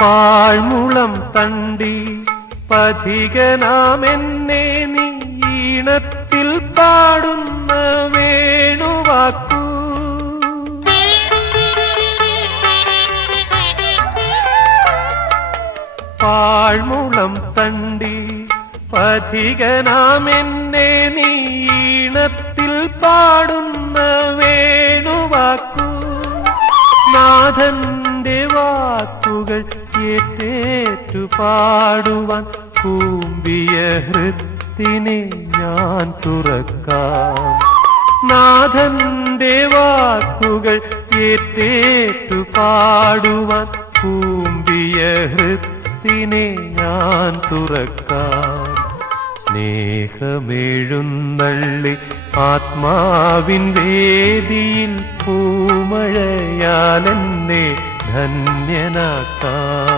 പാഴ്മുളം തണ്ടി പഥികനാമെന്നെ നീ ഈണത്തിൽ പാടുന്ന വേണുവാക്കൂ. പാഴ്മുളം തണ്ടി പഥികനാമെന്നെ നീ ഈണത്തിൽ പാടുന്ന വേണുവാക്കൂ. നാഥന്റെ വാക്കുകൾ ഏറ്റേറ്റു പാടുവാൻ കൂമ്പിയ ഹൃത്തിനെ ഞാൻ തുറക്കാം. നാഥന്റെ വാക്കുകൾ ഏറ്റേറ്റു പാടുവാൻ കൂമ്പിയ ഹൃത്തിനെ ഞാൻ തുറക്കാം. സ്നേഹമെഴുന്നള്ളി ആത്മാവിൻ വേദിയിൽ പൂമഴയാലെന്നെ ധന്യനാക്കാം.